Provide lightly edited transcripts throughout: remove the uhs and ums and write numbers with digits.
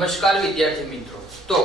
નમસ્કાર વિદ્યાર્થી મિત્રો। તો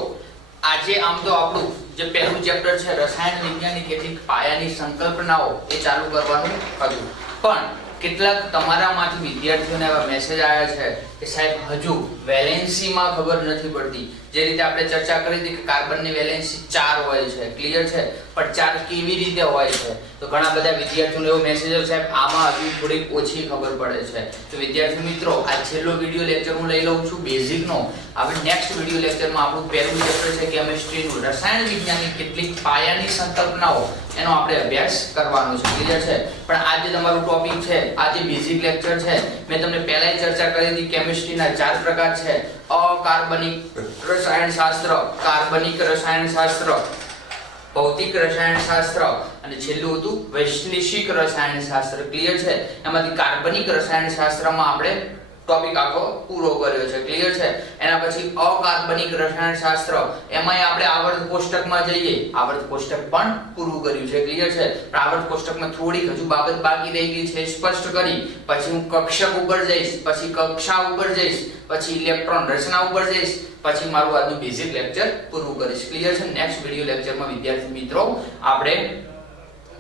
આજે આમ તો આપણું જે પહેલું ચેપ્ટર છે રસાયણ વિજ્ઞાનની કેટલીક પાયાની સંકલ્પનાઓ એ ચાલુ કરવાનું હતું, પણ કેટલાક તમારામાંથી વિદ્યાર્થીઓને એવા મેસેજ આવ્યા છે કે સાહેબ હજુ વેલેન્સીમાં ખબર નથી પડતી। જે રીતે આપણે ચર્ચા કરી હતી કે કાર્બનની વેલેન્સી 4 હોય છે, ક્લિયર છે, પણ 4 કેવી રીતે હોય છે? તો ઘણા બધા વિદ્યાર્થીઓને એવો મેસેજ આવ્યો સાહેબ આમાં હજુ થોડીક ઓછી ખબર પડે છે। તો વિદ્યાર્થી મિત્રો આ છેલ્લો વિડિયો લેક્ચર હું લઈ લઉં છું બેઝિકનો। હવે નેક્સ્ટ વિડિયો લેક્ચરમાં આપણું પહેલું ચેપ્ટર છે કેમિસ્ટ્રીનું રસાયણ વિજ્ઞાનની કેટલીક પાયાની સંકલ્પનાઓ, એનો આપણે અભ્યાસ કરવાનો છે, ક્લિયર છે। પણ આજે તમારું ટોપિક છે, આજે બેઝિક લેક્ચર છે। મેં તમને પહેલાય ચર્ચા કરી હતી કેમિસ્ટ્રીના 4 પ્રકાર છે: અકાર્બનિક રસાયણશાસ્ત્ર, કાર્બનિક રસાયણશાસ્ત્ર, ભૌતિક રસાયણશાસ્ત્ર અને છેલ્લું હતું વૈશ્લેષિક રસાયણશાસ્ત્ર, ક્લિયર છે। એમાંથી કાર્બનિક રસાયણશાસ્ત્રમાં આપણે ટોપિક આખો પૂરો કર્યો છે, ક્લિયર છે। એના પછી અકાર્બનિક રસાયણશાસ્ત્ર, એમાંય આપણે આવર્ત કોષ્ટકમાં જઈએ, આવર્ત કોષ્ટક પણ પૂરું કર્યું છે, ક્લિયર છે। પણ આવર્ત કોષ્ટકમાં થોડીક હજુ બાબત બાકી રહી ગઈ છે, સ્પષ્ટ કરી પછી હું કક્ષક ઉપર જઈશ, પછી કક્ષા ઉપર જઈશ, પછી ઇલેક્ટ્રોન રચના ઉપર જઈશ, પછી મારું આજનું બેઝિક લેક્ચર પૂરું કરીશ, ક્લિયર છે। નેક્સ્ટ વિડિયો લેક્ચરમાં વિદ્યાર્થી મિત્રો આપણે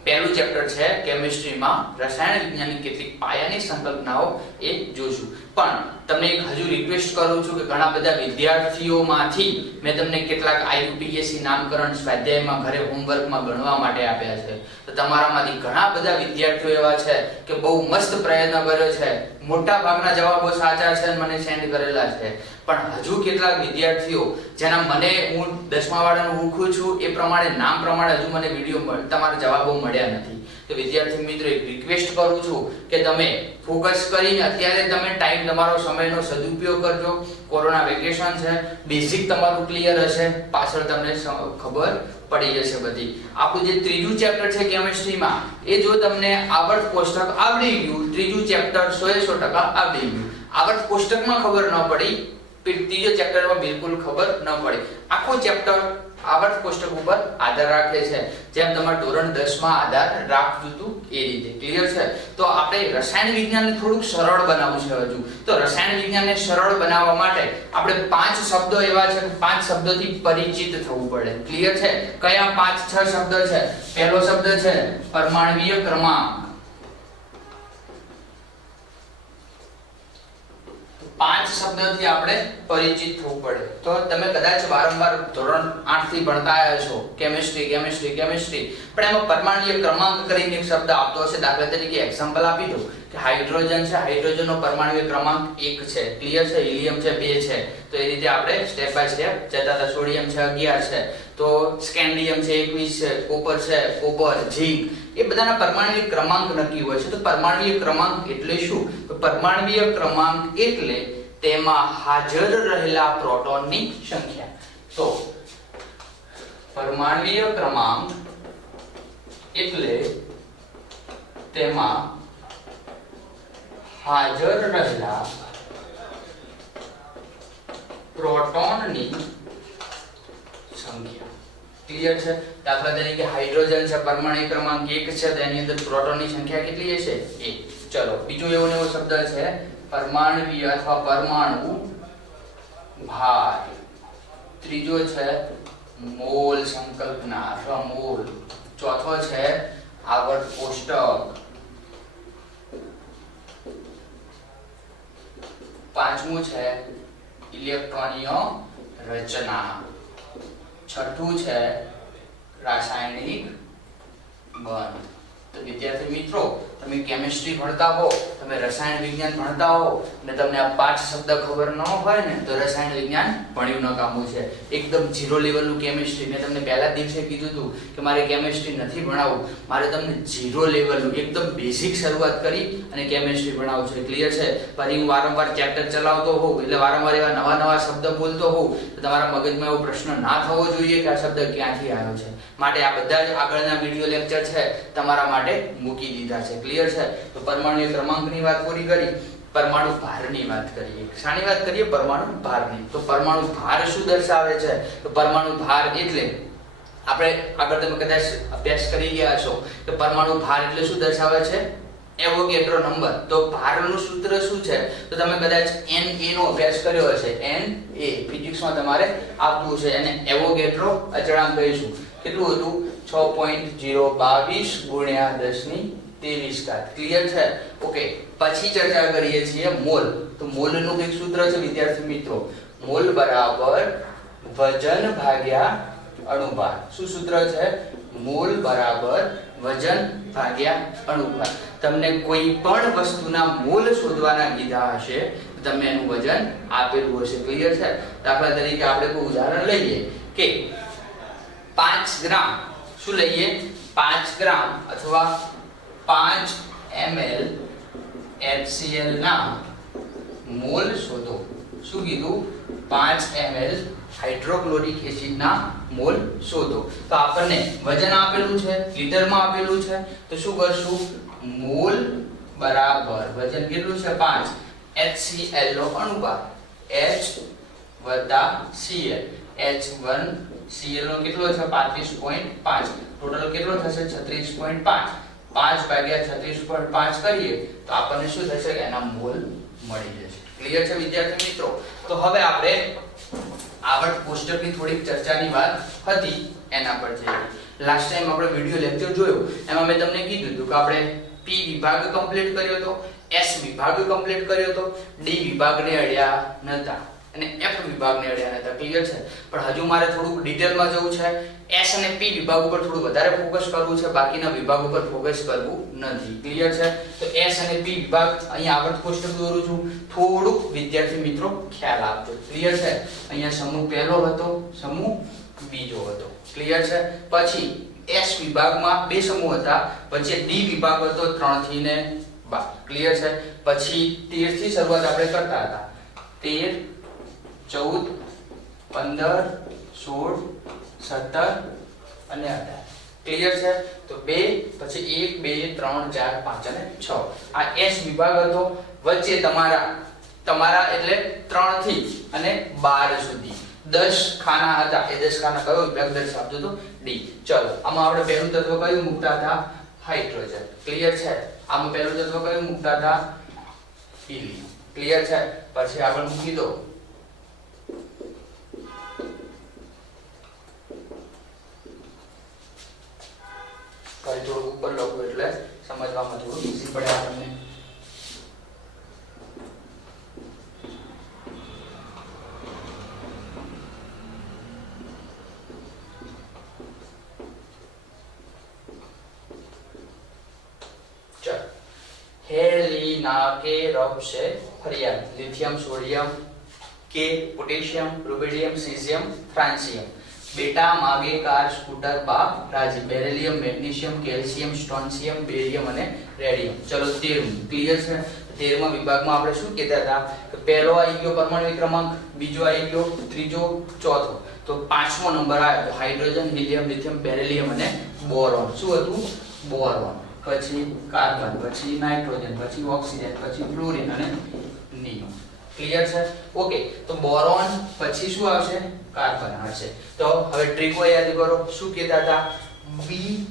પહેલું ચેપ્ટર છે કેમિસ્ટ્રીમાં રસાયણ વિજ્ઞાનની કેટલીક પાયાની સંકલ્પનાઓ એ જોશું। પણ તમને એક હજુ રિક્વેસ્ટ કરું છું કે ઘણા બધા વિદ્યાર્થીઓમાંથી મેં તમને કેટલાક આઈયુપીએસસી નામકરણ સ્વાધ્યાયમાં ઘરે હોમવર્કમાં ગણવા માટે આપ્યા છે। તો તમારામાંથી ઘણા બધા વિદ્યાર્થીઓ એવા છે કે બહુ મસ્ત પ્રયત્ન કર્યો છે, મોટા ભાગના જવાબો સાચા છે અને મને સેન્ડ કરેલા છે, પણ હજુ કેટલાક વિદ્યાર્થીઓ જેના મને હું 10મા વાળાનું ઓળખું છું એ પ્રમાણે નામ પ્રમાણે હજુ મને વિડિયો તમારા જવાબો મળ્યા નથી। તો વિદ્યાર્થી મિત્રો એક રિક્વેસ્ટ કરું છું કે તમે ફોકસ કરીને અત્યારે તમે ટાઈમ તમારો સમયનો સદુપયોગ કરજો। કોરોના વેકેશન છે, બેઝિક તમારું ક્લિયર હશે, પાછળ તમને ખબર પડી જશે બધી। આપણું જે ત્રીજું ચેપ્ટર છે કેમિસ્ટ્રીમાં એ જો તમને આવર્ત કોષ્ટક આવડી ગયું, ત્રીજું ચેપ્ટર 100% આવડી ગયું, આવર્ત કોષ્ટકમાં ખબર ન પડી, ત્રીજો ચેપ્ટરમાં બિલકુલ ખબર ન પડી, આખો ચેપ્ટર આવર્ત કોષ્ટક ઉપર આધાર રાખે છે, જેમ તમારે ધોરણ 10 માં આધાર રાખતું હતું એ રીતે, ક્લિયર છે। તો આપણે રસાયણ વિજ્ઞાનને થોડુંક સરળ બનાવવું છે હજુ। તો રસાયણ વિજ્ઞાનને સરળ બનાવવા માટે આપણે 5 શબ્દો એવા છે કે 5 શબ્દોથી પરિચિત થવું પડે, ક્લિયર છે। કયા 5-6 શબ્દ છે? પહેલો શબ્દ છે પરમાણ્વીય ક્રમાંક, 5 શબ્દોથી આપણે પરિચિત થવું પડે। તો તમે કદાચ વારંવાર ધોરણ 8 થી ભણતા આવ્યા છો કેમિસ્ટ્રી, પણ એમાં પરમાણ્વીય ક્રમાંક કરીને એક શબ્દ આવતો હશે। દાખલા તરીકે એક્ઝામ્પલ આપી દઉં કે હાઇડ્રોજન છે, હાઇડ્રોજનનો પરમાણ્વીય ક્રમાંક 1 છે, ક્લિયર છે। હિલિયમ છે 2 છે, તો એ રીતે આપણે સ્ટેપ બાય સ્ટેપ જતા હતા। સોડિયમ છે 11 છે, તો સ્કેન્ડિયમ છે 21 છે, કોપર છે, કોપર, ઝિંક, એ બધાના પરમાણ્વીય ક્રમાંક નક્કી હોય છે। તો પરમાણ્વીય ક્રમાંક એટલે શું? તો પરમાણ્વીય ક્રમાંક એટલે તેમાં હાજર રહેલા પ્રોટોનની સંખ્યા। તો પરમાણ્વીય ક્રમાંક એટલે તેમાં હાજર રહેલા પ્રોટોનની સંખ્યા, ક્લિયર છે। દાખલા તરીકે હાઇડ્રોજન છે, પરમાણુ ક્રમાંક 1 છે, તો એની અંદર પ્રોટોનની સંખ્યા કેટલી હશે? 1। ચલો બીજો એવો શબ્દ છે પરમાણ્વીય અથવા પરમાણુ ભાર, ત્રીજો છે મોલ સંકલ્પના અથવા મોલ, ચોથો છે આવર્ત કોષ્ટક, પાંચમું છે ઇલેક્ટ્રોનીય રચના, છઠ્ઠું છે રાસાયણિક બંધ। તો વિદ્યાર્થી મિત્રો તમે કેમિસ્ટ્રી ભણતા હો, તમે રસાયણ વિજ્ઞાન ભણતા હો અને તમને આ 5 શબ્દ ખબર ન હોય ને તો રસાયણ વિજ્ઞાન ભણ્યું નકામું છે। એકદમ 0 લેવલનું કેમિસ્ટ્રી, મેં તમને પહેલા દિવસે કીધું હતું કે મારે કેમિસ્ટ્રી નથી ભણાવવું, મારે તમને 0 લેવલનું એકદમ બેઝિક શરૂઆત કરી અને કેમિસ્ટ્રી ભણાવવું છે, ક્લિયર છે। ફરી હું વારંવાર ચેપ્ટર ચલાવતો હોઉં એટલે વારંવાર એવા નવા શબ્દ બોલતો હોઉં તો તમારા મગજમાં એવો પ્રશ્ન ના થવો જોઈએ કે આ શબ્દ ક્યાંથી આવ્યો છે, માટે આ બધા જ આગળના વિડિયો લેક્ચર છે તમારા માટે મૂકી દીધા છે, ક્લિયર છે। તો પરમાણુ ક્રમાંકની વાત પૂરી કરી, પરમાણુ ભારની વાત કરીએ। શાની વાત કરીએ? પરમાણુ ભારની। તો પરમાણુ ભાર શું દર્શાવે છે? તો પરમાણુ ભાર એટલે આપણે આગળ તમે કદાચ અભ્યાસ કરી ગયા છો કે પરમાણુ ભાર એટલે શું દર્શાવે છે? Avogadro number. તો ભારનું સૂત્ર શું છે? તો તમે કદાચ Na નો અભ્યાસ કર્યો હશે. Na ફિઝિક્સમાં તમારે આવતું છે અને એવોગેડ્રો અચળાંક કહીશું. કેટલું હતું? 6.022 ગુણ્યા 10 ની 23 ઘાત. ક્લિયર છે? ઓકે. પછી ચર્ચા કરીએ છીએ મોલ. તો મોલ નું એક સૂત્ર છે વિદ્યાર્થી મિત્રો, મોલ બરાબર વજન ભાગ્યા અણુભાર. શું સૂત્ર છે? મોલ બરાબર વજન ભાગ્યા અણુભાર. તમને કોઈ પણ વસ્તુના મોલ શોધવાના કીધા હશે તો તમને એનું વજન આપેલું હશે. ક્લિયર છે? દાખલા તરીકે આપણે કોઈ ઉદાહરણ લઈએ કે 5 ગ્રામ, શું લઈએ? 5 ગ્રામ અથવા 5 ml HCl ના મોલ શોધો. શું કીધું? 5 ml હાઇડ્રોક્લોરિક એસિડ ના મોલ શોધો. તો આપણને વજન આપેલું છે, લીટરમાં આપેલું છે. તો શું કરશું? મોલ બરાબર વજન કેટલું છે? 5. HCl નો અણુભાર H + Cl. H1Cl નો કેટલો છે? 35.5. ટોટલ કેટલો થશે? 36.5. 5 ભાગ્યા 36.5 કરીએ તો આપણને શું થશે? એના મોલ મળી જશે. ક્લિયર છે વિદ્યાર્થી મિત્રો? તો હવે આપણે આવર્ત કોષ્ટકની થોડીક ચર્ચાની વાત હતી એના પર જઈએ. લાસ્ટ ટાઈમ આપણે વિડિયો લેક્ચર જોયો એમાં મેં તમને કીધું હતું કે આપણે P વિભાગ કમ્પ્લીટ કર્યો હતો, S વિભાગ કમ્પ્લીટ કર્યો હતો, D વિભાગને અડ્યા નતા અને F વિભાગને અડ્યા નતા. ક્લિયર છે? પણ હજુ મારે થોડુંક ડિટેલમાં જવું છે. S અને P વિભાગ ઉપર થોડું વધારે ફોકસ કરવું છે, બાકીના વિભાગ ઉપર ફોકસ કરવું નથી. ક્લિયર છે? તો S અને P વિભાગ અહીંયા આવર્ત કોષ્ટક દોરું છું. થોડુંક વિદ્યાર્થી મિત્રો ખ્યાલ આપજો. ક્લિયર છે? અહીંયા સમૂહ પહેલો હતો, સમૂહ બીજો હતો. ક્લિયર છે? પછી S વિભાગમાં બે સમૂહ હતા, પછી D વિભાગ હતો 3 થી ને 12. ક્લિયર છે? પછી 13 થી શરૂઆત આપણે કરતા હતા. 13 14 15 16 17 અને 18. ક્લિયર છે? તો 2 પછી 1 2 3 4 5 અને 6 આ S વિભાગ હતો. વચ્ચે તમારા એટલે 3 થી અને 12 સુધી 10 ખાના હતા. એ 10 ખાના કયો વિભાગ દર્શાવતો હતો? D. ચલો આમાં આપણે પહેલું તત્વ કયું મૂકતા હતા? હાઇડ્રોજન. ક્લિયર છે? આમાં પહેલું તત્વ કયું મૂકતા હતા? હિલિયમ. ક્લિયર છે? પછી આગળ મૂકી દો કઈ થોડું ઉપર લખું એટલે સમજવામાં થોડું ઈઝી પડે આપણને. हेलिना के रब से फरियाद लिथियम सोडियम के पोटेशियम रुबिडियम सीजियम फ्रांसियम बेटा मागे कार स्कूटर बा राजी बेरिलियम मैग्नीशियम कैल्शियम स्ट्रोन्सियम बेरियम અને રેડિયમ. ચલો 13 ક્લિયર છે? 13મા વિભાગમાં આપણે શું કહેતા હતા કે પહેલો આવી ગયો પરમાણુ ક્રમાંક, બીજો આવી ગયો, ત્રીજો, ચોથો. તો પાંચમો નંબર આવ્યો હાઇડ્રોજન, હિલિયમ, લિથિયમ, બેરિલિયમ અને બોરોન. શું હતું? બોરોન. પછી કાર્બન, પછી નાઇટ્રોજન, પછી ઓક્સિજન, પછી ફ્લોરિન અને નિયોન. ક્લિયર છે? ઓકે. તો બોરોન પછી શું આવશે? કાર્બન આવશે. તો હવે ટ્રીકો યાદ કરો. શું કહેતા હતા?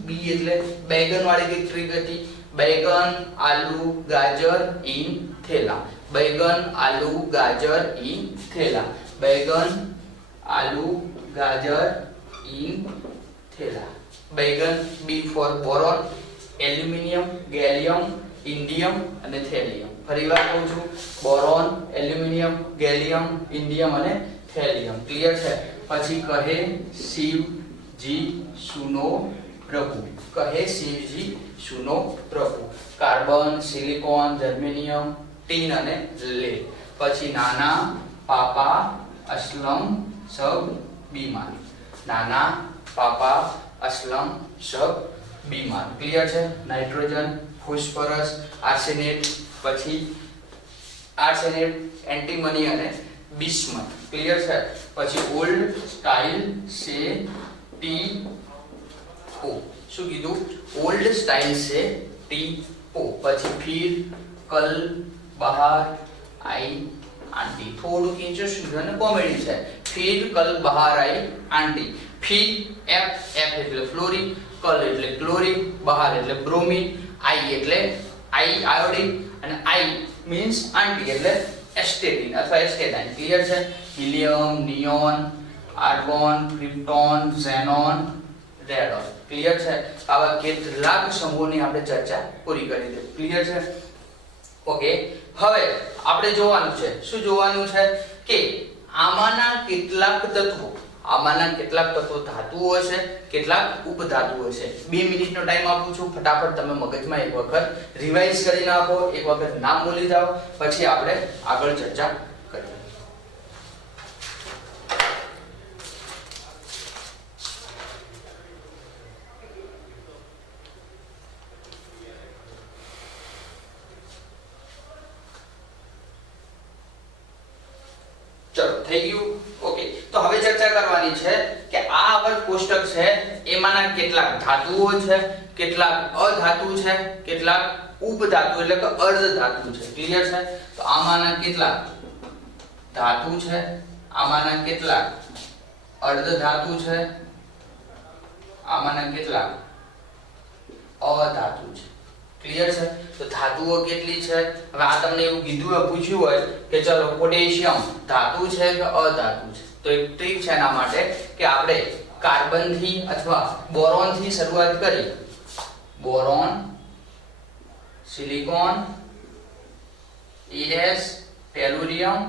બી એટલે બેગન વાળી કઈ ટ્રીક હતી? બેગન, આલુ, ગાજર ઇન થેલા. બેગન, આલુ, ગાજર ઇન થેલા. બેગન, આલુ, ગાજર ઇન થેલા. બેગન. B for boron, aluminium, gallium, indium અને થેલિયમ. ફરીવાર કહું છું, બોરોન, એલ્યુમિનિયમ, ગેલિયમ, ઇન્ડિયમ અને થેલિયમ. ક્લિયર છે? પછી કહે શિવજી સુનો પ્રભુ. કહે શિવજી સુનો પ્રભુ. કાર્બન, સિલિકોન, જર્મેનિયમ, ટીન અને લેડ. પછી નાના પાપા અસલમ સબ બીમાર. નાના પાપા અસલમ સબ બીમાર. ક્લિયર છે? નાઇટ્રોજન, ફોસ્ફરસ, આર્સેનેટ, પછી આર્સેનેટ, એન્ટીમની અને બિસ્મથ. ક્લિયર છે? પછી ઓલ્ડ સ્ટાઇલ સે ટી ઓ. શું કીધું? ઓલ્ડ સ્ટાઇલ સે ટી ઓ. પછી ફિર કલ બહાર आई आंटी. થોડુંક ઇન્ટરેસ્ટિંગ અને કોમેડી છે. ફિર કલ બહાર आई आंटी. ફિર એફ એટલે ફ્લોરિન, કલ એટલે ક્લોરિન, બહાર એટલે બ્રોમિન, આઈ એટલે આઈ આયોડિન અને આઈ મીન્સ આંટી એટલે એસ્ટેટિન અથવા એસ્ટેટાઇન. ક્લિયર છે? Helium, neon, argon, krypton, xenon, radon. Clear છે? આવા કેટલાક સમૂહોની આપણે ચર્ચા પૂરી કરી દે. ક્લિયર છે? ઓકે. હવે આપણે જોવાનું છે, શું જોવાનું છે કે આમાંના કેટલાક તત્વો ધાતુઓ હશે, કેટલાક ઉપધાતુઓ હશે. 2 મિનિટનો ટાઈમ આપું છું, ફટાફટ તમે મગજમાં એક વખત રિવાઇઝ કરી નાખો, એક વખત નામ બોલી જાઓ, પછી આપણે આગળ ચર્ચા કરીએ. ચલો થઈ ગયું. ઓકે, તો હવે ચર્ચા કરવાની છે કે આ આવર્ત કોષ્ટક છે એમાંના કેટલાક ધાતુઓ છે, કેટલાક અધાતુ છે, કેટલાક ઉપધાતુ એટલે કે અર્ધધાતુ છે. ક્લિયર છે? તો આમાંના કેટલાક ધાતુ છે, આમાંના કેટલાક અર્ધધાતુ છે, આમાંના કેટલાક અધાતુ છે. ક્લિયર છે? તો ધાતુઓ કેટલી છે? હવે આ તમને એવું કીધું હોય, પૂછ્યું હોય કે ચલો પોટેશિયમ ધાતુ છે કે અધાતુ છે, તો એક ટ્રીક છે એના માટે કે આપણે કાર્બન થી અથવા બોરોન થી શરૂઆત કરી. બોરોન, સિલિકોન, ES, ટેલુરિયમ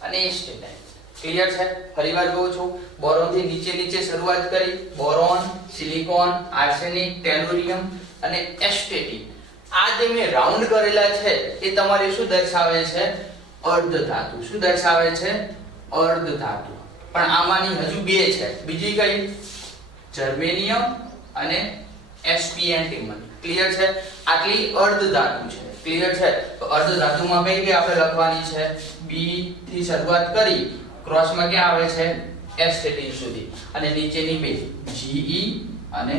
અને એસ્ટેટાઇન. ક્લિયર છે? ફરીવાર કહું છું, બોરોન થી નીચે શરૂઆત કરી. બોરોન, સિલિકોન, આર્સેનિક, ટેલુરિયમ અને એસ્ટેટિન. આ જે મેં રાઉન્ડ કરેલા છે એ તમારે શું દર્શાવે છે? અર્ધધાતુ. શું દર્શાવે છે? અર્ધધાતુ. પણ આમાંની હજુ બે છે. બીજી કઈ? જર્મેનિયમ અને એસ્પિએન્ટિમમ. ક્લિયર છે? આટલી અર્ધધાતુ છે. ક્લિયર છે? તો અર્ધધાતુમાં કઈ આપણે લખવાની છે? B થી શરૂઆત કરી ક્રોસમાં ક્યાં આવે છે? એસ્ટેટિન સુધી, અને નીચેની બે GE અને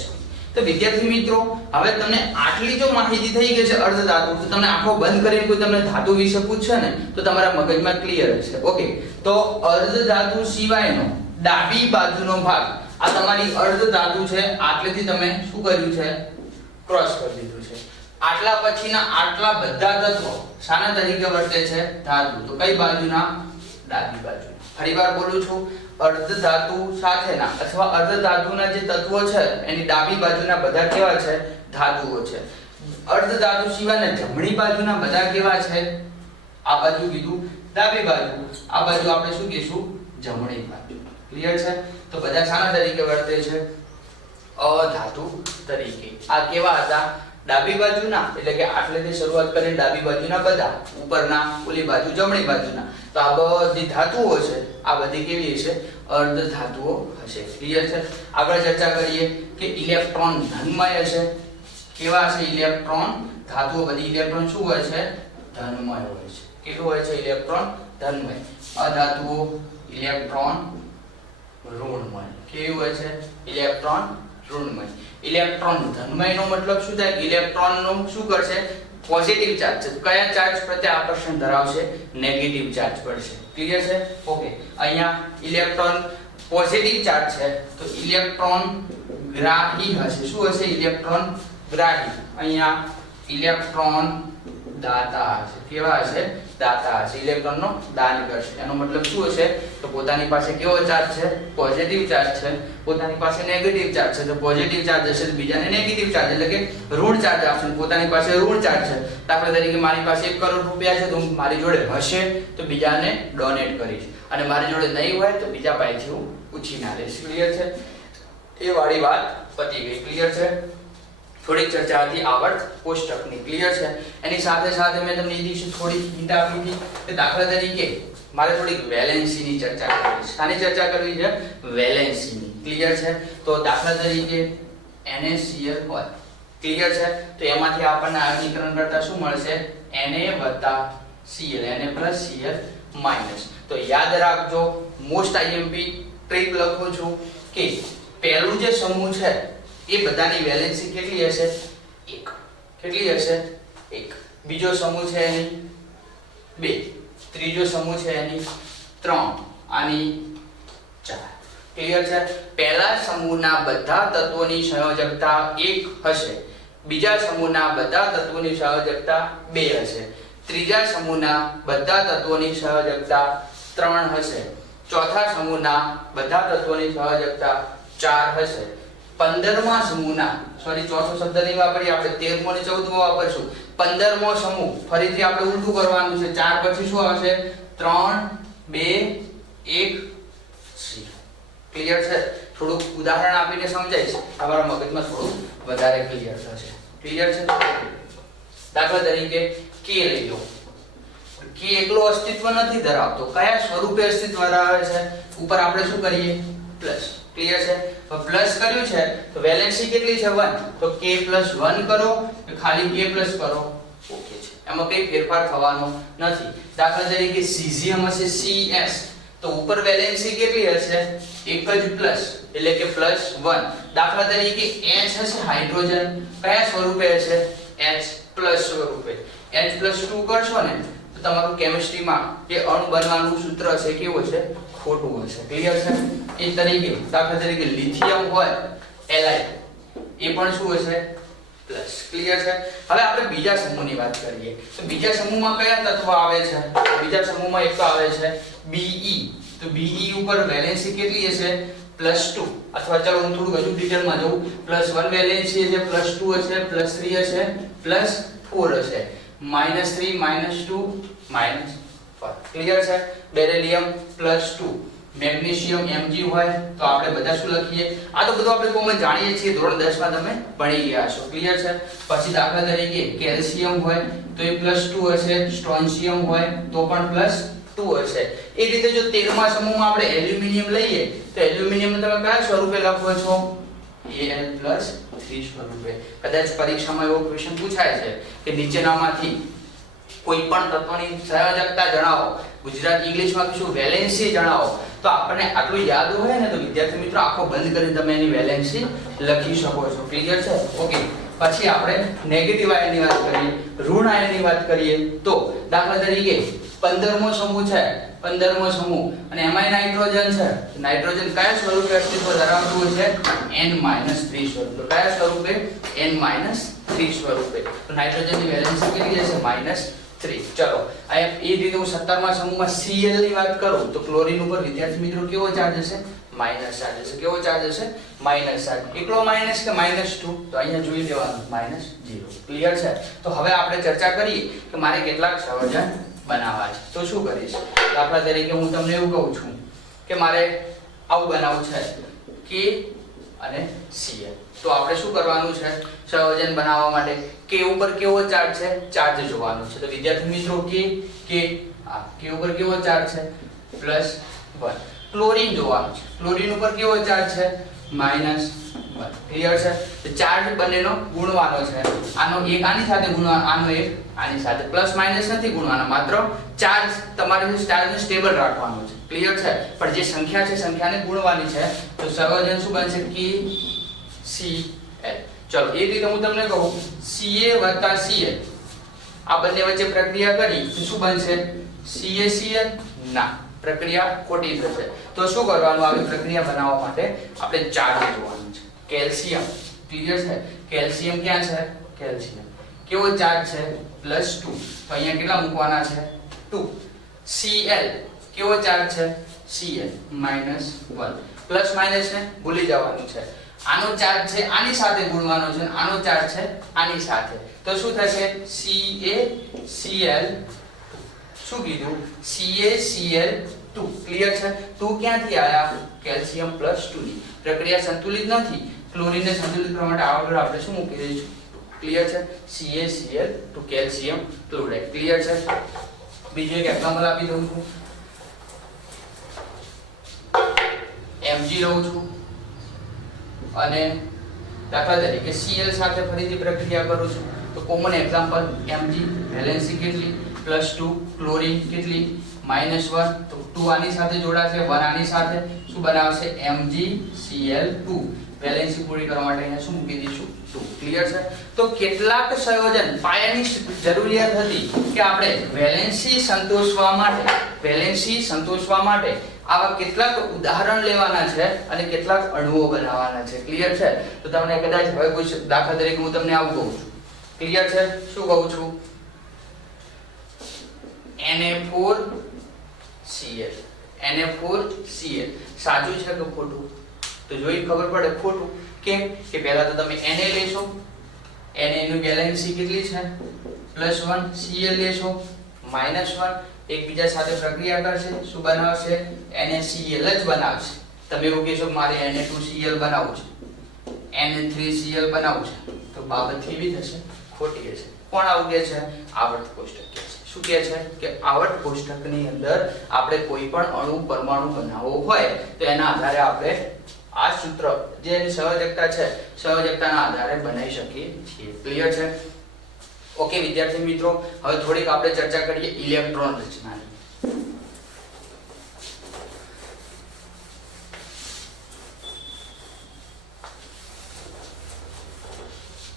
Sp. તો વિદ્યાર્થી મિત્રો, હવે તમને આટલી જો માહિતી થઈ ગઈ છે અર્ધધાતુ, તો તમને આંખો બંધ કરીને કોઈ તમને ધાતુ વિશે પૂછશે ને તો તમારા મગજમાં ક્લિયર હશે. ઓકે, તો અર્ધધાતુ સિવાયનો ડાબી બાજુનો ભાગ આ તમારી અર્ધધાતુ છે. આટલેથી તમે શું કર્યું છે? ક્રોસ કરી દીધું છે. આટલા પછીના આટલા બધા તત્વો શાના તરીકે વર્તે છે? ધાતુ. તો કઈ બાજુના? ડાબી બાજુ. ફરીવાર બોલું છું, અર્ધધાતુ સાથેના અથવા અર્ધધાતુના જે તત્વો છે એની ડાબી બાજુના બધા કેવા છે? ધાતુઓ છે. અર્ધધાતુ સિવાયના જમણી બાજુના બધા કેવા છે? આ બાજુ કીધું ડાબી બાજુ, આ બાજુ આપણે શું કહીશું? જમણી બાજુ. ક્લિયર છે? તો બધા શાના તરીકે વર્તે છે? અધાતુ તરીકે. આ કેવા હતા? ડાબી બાજુના, એટલે કે આટલેથી શરૂઆત કરીને ડાબી બાજુના બધા, ઉપરના ઓલી બાજુ જમણી બાજુના. તો આ બધી ધાતુઓ છે, આ બધી કેવી હશે? અર્ધધાતુઓ હશે. ક્લિયર છે? આગળ ચર્ચા કરીએ કે ઇલેક્ટ્રોન ધનમય હશે. કેવા હશે ઇલેક્ટ્રોન? ધાતુઓ બધી ઇલેક્ટ્રોન શું હોય છે? ધનમય હોય છે. કેટલું હોય છે ઇલેક્ટ્રોન? ધનમય. અધાતુઓ ઇલેક્ટ્રોન ઋણમય. કેવું હોય છે? ઇલેક્ટ્રોન ઋણમય. ઇલેક્ટ્રોન ધનમયનો મતલબ શું થાય? ઇલેક્ટ્રોનનું શું કરશે? પોઝિટિવ ચાર્જ છે. કયા ચાર્જ પ્રત્યે આકર્ષણ ધરાવશે? નેગેટિવ ચાર્જ પડશે. ક્લિયર છે? ઓકે, અહીંયા ઇલેક્ટ્રોન પોઝિટિવ ચાર્જ છે તો ઇલેક્ટ્રોન ગ્રાહી હશે. શું હશે? ઇલેક્ટ્રોન ગ્રાહી. અહીંયા ઇલેક્ટ્રોન દાતા હશે. કેવા હશે? દાતા હશે. ઇલેક્ટ્રોનનો દાન કરશે. એનો મતલબ શું હશે? તો પોતાની પાસે કેવો ચાર્જ છે? પોઝિટિવ ચાર્જ છે. પોતાની પાસે નેગેટિવ ચાર્જ છે તો પોઝિટિવ ચાર્જ હશે તો બીજાને નેગેટિવ ચાર્જ એટલે કે ઋણ ચાર્જ આપશે. પોતાની પાસે ઋણ ચાર્જ છે. દાખલા તરીકે મારી પાસે 1 કરોડ રૂપિયા છે તો મારી જોડે હશે તો બીજાને ડોનેટ કરીશ, અને મારી જોડે નહીં હોય તો બીજા પાસેથી હું ઉછીના લઈશ. ક્લિયર છે? એ વાળી વાત પતી ગઈ. ક્લિયર છે? થોડીક ચર્ચા હતી આવર્ત કોષ્ટકની. ક્લિયર છે? એની સાથે સાથે મેં તમને એ દિવસે થોડી હિન્ટ આપી હતી કે દાખલા તરીકે મારે થોડીક વેલેન્સીની ચર્ચા કરવી છે. શાની ચર્ચા કરવી છે? વેલેન્સીની. ક્લિયર છે? તો દાખલા તરીકે NaCl હોય. ક્લિયર છે? તો એમાંથી આપણને આયનીકરણ કરતા શું મળશે? Na+Cl, Na+Cl-. તો યાદ રાખજો, મોસ્ટ IMP ટ્રીક લખું છું કે પહેલું જે સમૂહ છે એ બધાની વેલેન્સી કેટલી હશે? 1. કેટલી હશે? 1. બીજો સમૂહ છે એની 2. ત્રીજો સમૂહ છે એની 3. આની 4. ક્લિયર છે? પહેલા સમૂહના બધા તત્વોની સંયોજકતા 1 હશે. બીજા સમૂહના બધા તત્વોની સંયોજકતા 2 હશે, ત્રીજા સમૂહના બધા તત્વોની સંયોજકતા 3 હશે, ચોથા સમૂહના બધા તત્વોની સંયોજકતા 4 હશે, 15મા સમૂહના સોરી ચોથો શબ્દ નહીં વાપરીએ આપણે, 13મો અને 14મો વાપરશું. 15મો સમૂહ ફરીથી આપણે ઉલટું કરવાનું છે. 4 પછી શું આવશે? 3 2 1 3. ક્લિયર છે? થોડું ઉદાહરણ આપીને સમજાઈશ, તમારા મગજમાં થોડું વધારે ક્લિયર થશે. ક્લિયર છે? દાખલા તરીકે k લઈ લો. k એકલો અસ્તિત્વ નથી ધરાવતો. કયા સ્વરૂપે અસ્તિત્વ ધરાવે છે? ઉપર આપણે શું કરીએ? પ્લસ. ક્લિયર છે? તો પ્લસ કર્યું છે તો વેલેન્સી કેટલી છે? 1. તો k + 1 કરો કે ખાલી k પ્લસ કરો? ઓકે છે, એમાં કઈ ફેરફાર થવાનો નથી. દાખલા તરીકે સીઝિયમ હશે Cs, તો ઉપર વેલેન્સી કેટલી હશે? એક જ પ્લસ, એટલે કે +1. દાખલા તરીકે H હશે હાઇડ્રોજન, કયા સ્વરૂપે હશે? H+ સ્વરૂપે. H+2 કરશો ને તો તમારું કેમિસ્ટ્રીમાં જે અણુ બનવાનું સૂત્ર છે કેવું છે? ખોટું હશે. ક્લિયર છે? એ તરીકે દાખલા તરીકે લિથિયમ હોય Li, એ પણ શું હશે? પ્લસ. ક્લિયર છે? હવે આપણે બીજા સમૂહની વાત કરીએ તો બીજા સમૂહમાં કયા તત્વ આવે છે? બીજા સમૂહમાં એક તો આવે છે Be. તો Be ઉપર વેલેન્સી કેટલી હશે? +2. અથવા ચાલો હું થોડું હજુ ડિટેલમાં જઉં. +1 વેલેન્સી હશે, +2 હશે, +3 હશે, +4 હશે, -3 -2 -1. ક્લિયર છે? બેરિલિયમ +2, મેગ્નેશિયમ Mg હોય તો આપણે બધા શું લખીએ? આ તો બધું આપણે કોમન જાણીએ છીએ, ધોરણ 10 માં તમે ભણી ગયા છો. ક્લિયર છે? પછી દાખલા તરીકે કેલ્શિયમ હોય તો એ +2 હશે, સ્ટ્રોન્શિયમ હોય તો પણ +2 હશે. એ રીતે જો 13મા સમૂહમાં આપણે એલ્યુમિનિયમ લઈએ તો એલ્યુમિનિયમ તમે કયા સ્વરૂપે લખો છો? Al+3 સ્વરૂપે. કદાચ પરીક્ષામાં એવો ક્વેશ્ચન પૂછાય છે કે નીચેનામાંથી કોઈ પણ તત્વની સંયોજકતા જણાવો. ગુજરાતી ઇંગ્લિશમાં કહીશું વેલેન્સી જણાવો. તો આપણને આટલું યાદ હોય ને તો વિદ્યાર્થી મિત્રો આખો બંધ કરીને તમે એની વેલેન્સી લખી શકો છો. ક્લિયર છે? ઓકે. પછી આપણે નેગેટિવ આયનની વાત કરીએ, ઋણ આયનની વાત કરીએ તો દાખલા તરીકે 15મો સમૂહ છે, 15મો સમૂહ અને એમાંય નાઇટ્રોજન છે. નાઇટ્રોજન કયા સ્વરૂપે અસ્તિત્વ ધરાવતું છે? N-3 સ્વરૂપે. કયા સ્વરૂપે? N-3 સ્વરૂપે. તો નાઇટ્રોજનની વેલેન્સી કેટલી હશે? -3. ચલો આ એ રીતે હું 17મા સમૂહમાં Cl ની વાત કરું તો ક્લોરીન ઉપર વિદ્યાર્થી મિત્રો કેવો ચાર્જ હશે? માઈનસ ચાર્જ હશે. કેવો ચાર્જ હશે? Minus charge. એકલો માઈનસ કે -2? તો અહીંયા જોઈ લેવાનું -0. ક્લિયર છે? તો હવે આપણે ચર્ચા કરીએ કે મારે કેટલાક સંયોજન બનાવવા છે. તો શું કરીશ? દાખલા તરીકે હું તમને એવું કહું છું કે મારે આવું બનાવવું છે K અને Cl. તો આપણે શું કરવાનું છે? સંયોજન બનાવવા માટે K ઉપર કેવો ચાર્જ છે? ચાર્જ જોવાનું છે. તો વિદ્યાર્થી મિત્રો K ઉપર કેવો ચાર્જ છે? +1. ક્લોરીન જોવાનું છે. ક્લોરીન ઉપર કેવો ચાર્જ છે? -1. ક્લિયર છે? તો ચાર્જ બંનેનો ગુણવાનો છે. આનો એક આની સાથે ગુણવાનો, આનો એક આની સાથે. પ્લસ માઈનસ નથી ગુણવાનો, માત્ર ચાર્જ તમારે ચાર્જને સ્ટેબલ રાખવાનો છે. ક્લિયર છે? પણ જે સંખ્યા છે સંખ્યાને ગુણવાની છે. તો સંયોજન શું બનશે? KCl. ચલો એ રીતે હું તમને કહું Ca + Cl, આ બંને વચ્ચે પ્રક્રિયા કરી તો શું બનશે? CaCl. ના, પ્રક્રિયા ખોટી થશે. તો શું કરવાનું? આવી પ્રક્રિયા બનાવવા માટે આપણે ચાર્જ જોવાનું છે. કેલ્શિયમ. ક્લિયર છે? કેલ્શિયમ ક્યાં છે? કેલ્શિયમ કેવો ચાર્જ છે? +2. તો અહીંયા કેટલા મૂકવાના છે? 2. Cl કેવો ચાર્જ છે? Cl -1. પ્લસ માઈનસ ને ભૂલી જવાનું છે. આનો ચાર્જ છે આની સાથે ગુણવાનો છે, આનો ચાર્જ છે આની સાથે. તો શું થશે? CaCl. શું કીધું? CaCl2. ક્લિયર છે? 2 ક્યાંથી આયા? કેલ્શિયમ +2 ની પ્રક્રિયા સંતુલિત નથી. ક્લોરીનને સંતુલિત કરવા માટે આગળ આપણે શું મૂકી દઈશું? ક્લિયર છે? CaCl2 calcium chloride. ક્લિયર છે? બીજો એક એક્ઝામ્પલ આપી દઉં છું. Mg લઉં છું અને દાખલા તરીકે Cl સાથે ફરીથી પ્રક્રિયા કરું છું. તો કોમન એક્ઝામ્પલ Mg વેલેન્સી કેટલી? +2. ક્લોરીન કેટલી? -1. તો 2 આની સાથે જોડાશે, 1 આની સાથે. શું બનાવશે? MgCl2. વેલેન્સી પૂરી કરવા માટે અહીંયા શું મૂકી દઈશું? 2. ક્લિયર છે? તો કેટલાક સંયોજન પાયાની જરૂરિયાત હતી કે આપણે વેલેન્સી સંતોષવા માટે આવા કેટલાક ઉદાહરણ લેવાના છે અને કેટલાક અણુઓ બનાવવાના છે. ક્લિયર છે? તો તમને કદાચ હવે કોઈ દાખલા તરીકે હું તમને આવું કહું છું. ક્લિયર છે? શું કહું છું? Na4Cl. Na4Cl સાચું છે કે ખોટું? તો જોઈ ખબર પડે ખોટું. કેમ કે પહેલા તો તમે Na લેશો, Na નું વેલેન્સી કેટલી છે? +1. Cl લેશો -1. એકબીજા સાથે પ્રક્રિયા કરશે, શું બનાવશે? NaCl જ બનાવશે. તમે એવું કહેશો કે મારે Na2Cl બનાવવું છે, Na3Cl બનાવવું છે, તો બાબત કેવી થશે? ખોટી હશે. કોણ આવું કહે છે? આવર્ત કોષ્ટક કહે છે. શું કહે છે? કે આવર્ત કોષ્ટકની અંદર આપણે કોઈ પણ અણુ પરમાણુ બનાવવો હોય તો એના આધારે આપણે આ સૂત્ર જે એની સંયોજકતા છે, સંયોજકતાના આધારે બનાવી શકીએ છીએ. ક્લિયર છે? ઓકે વિદ્યાર્થી મિત્રો, હવે થોડીક આપણે ચર્ચા કરીએ ઇલેક્ટ્રોન રચનાની.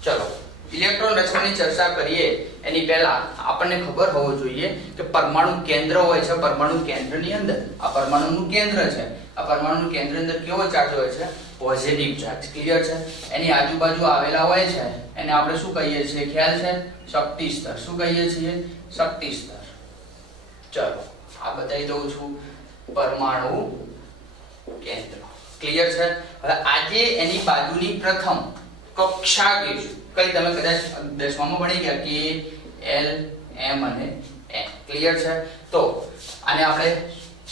ચલો ઇલેક્ટ્રોન રચનાની ચર્ચા કરીએ એની પહેલા આપણને ખબર હોવું જોઈએ કે પરમાણુ કેન્દ્ર હોય છે. પરમાણુ કેન્દ્રની અંદર આ પરમાણુનું કેન્દ્ર છે. આ પરમાણુનું કેન્દ્રની અંદર કેવો ચાર્જ હોય છે? Positive charge. ક્લિયર છે? એની આજુબાજુ આવેલા હોય છે એને આપણે શું કહીએ છીએ? ખ્યાલ છે? શક્તિ સ્તર. શું કહીએ છીએ? શક્તિ સ્તર. ચલો આ બતાવી દઉં છું પરમાણુ કેન્દ્ર. ક્લિયર છે? હવે આજે એની બાજુની પ્રથમ કક્ષા કહીશું. કઈ તમે કદાચ 10માં ભણી ગયા કે L M અને N. ક્લિયર છે? તો આને આપણે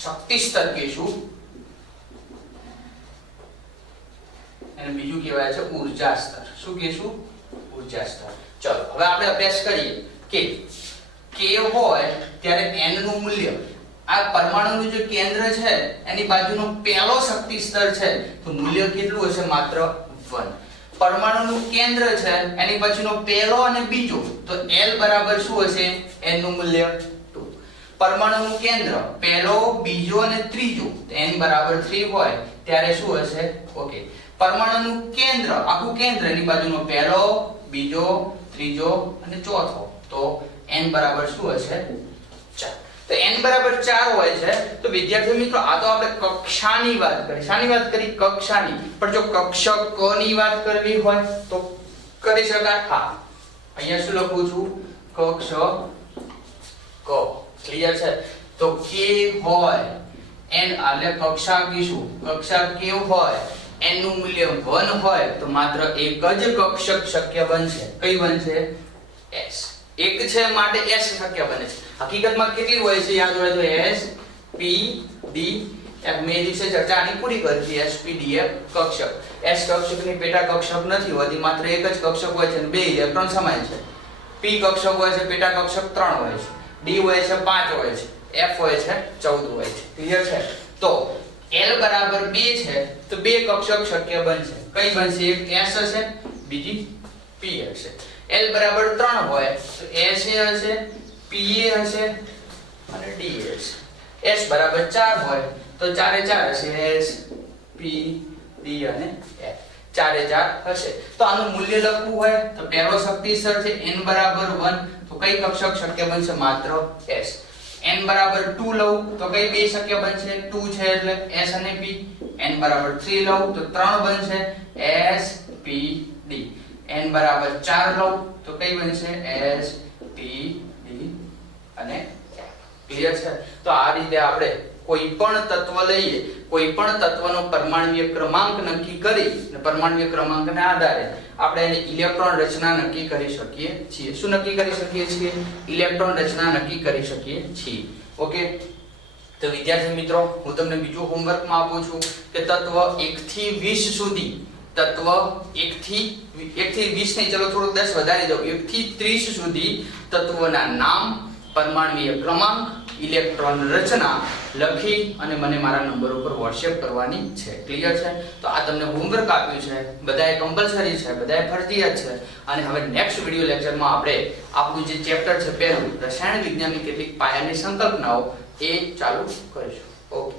શક્તિ સ્તર કહીશું અને બીજું કહેવાય છે ઊર્જા સ્તર. શું કહીશું? ઊર્જા સ્તર. ચલો હવે આપણે અભ્યાસ કરીએ કે K હોય ત્યારે N નું મૂલ્ય, આ પરમાણુનું જે કેન્દ્ર છે એની બાજુનો પહેલો શક્તિ સ્તર છે તો મૂલ્ય કેટલું હશે? માત્ર 1. પરમાણુનું કેન્દ્ર છે એની પછીનો પહેલો અને બીજો તો L બરાબર શું હશે? N નું મૂલ્ય 2. પરમાણુનું કેન્દ્ર પહેલો, બીજો અને ત્રીજો તો N બરાબર 3 હોય ત્યારે શું હશે? ઓકે. પરમાણુનું કેન્દ્ર આખું કેન્દ્ર એની બાજુનો પહેલો, બીજો, ત્રીજો અને ચોથો તો N બરાબર શું હશે? 4. તો N બરાબર 4 હોય છે તો વિદ્યાર્થી મિત્રો આ તો આપણે કક્ષાની વાત કરી. શાની વાત કરી? કક્ષાની. પણ જો કક્ષક ની વાત કરવી હોય તો કરી શકાય. હા અહીંયા શું લખું છું? કક્ષક. ક્લિયર છે? તો K હોય N એટલે કક્ષા કીશું. કક્ષા K હોય N નું મૂલ્ય 1 હોય તો માત્ર એક જ કક્ષક શક્ય બનશે. કઈ બનશે? S. એક છે માટે S શક્ય બને છે. હકીકતમાં કેટલી હોય છે? યાદ હોય તો S P D F. મેં દિવસે ચર્ચા આની પૂરી કરી છે. S P D F કક્ષક. S કક્ષકની પેટા કક્ષક નથી હોતી, માત્ર એક જ કક્ષક હોય છે અને બે ઇલેક્ટ્રોન સમાય છે. P કક્ષક હોય છે, પેટા કક્ષક 3 હોય છે. D હોય છે 5 હોય છે. F હોય છે 14 હોય છે. ક્લિયર છે? તો L બરાબર 2 છે તો બે કક્ષક શક્ય બનશે. કઈ બનશે? એક S હશે, બીજી P હશે. L બરાબર 3 હોય તો S હશે, P હશે અને D હશે. S બરાબર 4 હોય તો 4 એ 4 હશે. S P D અને F 4 એ 4 હશે. તો આનું મૂલ્ય લખવું હોય તો પહેલો શક્તિ સ્તર છે N બરાબર 1 તો કઈ કક્ષક શક્ય બનશે? માત્ર S. N બરાબર 2 લઉં તો કઈ બે શક્ય બનશે? 2 છે એટલે S અને P. N બરાબર 3 લઉં તો 3 બનશે S P D. N બરાબર 4 લઉં તો કઈ બનશે? S P D અને F. ક્લિયર છે? તો આ રીતે આપણે કોઈ પણ તત્વ લઈએ, કોઈ પણ તત્વનો પરમાણ્વીય ક્રમાંક નક્કી કરી અને પરમાણ્વીય ક્રમાંકના આધારે આપણે એની ઇલેક્ટ્રોન રચના નક્કી કરી શકીએ છીએ. શું નક્કી કરી શકીએ છીએ? ઇલેક્ટ્રોન રચના નક્કી કરી શકીએ છીએ. ઓકે. તો વિદ્યાર્થી મિત્રો હું તમને બીજું હોમવર્કમાં આપું છું કે તત્વ 1 થી 20 સુધી, તત્વ 1 થી 20 નહીં, ચલો થોડુંક 10 વધારી દઉં, 1 થી 30 સુધી તત્વોના નામ, પરમાણ્વીય ક્રમાંક, ઇલેક્ટ્રોન રચના લખી અને મને મારા નંબર ઉપર WhatsApp કરવાની છે. ક્લિયર છે? તો આ તમને હોમવર્ક આપ્યું છે, બધાએ કમ્પલસરી છે, બધાએ ફરજિયાત છે. અને હવે નેક્સ્ટ વિડિયો લેક્ચરમાં આપણે આપણું જે ચેપ્ટર છે પહેલું રસાયણ વિજ્ઞાનની કેટલીક પાયાની સંકલ્પનાઓ એ ચાલુ કરીશું. ઓકે.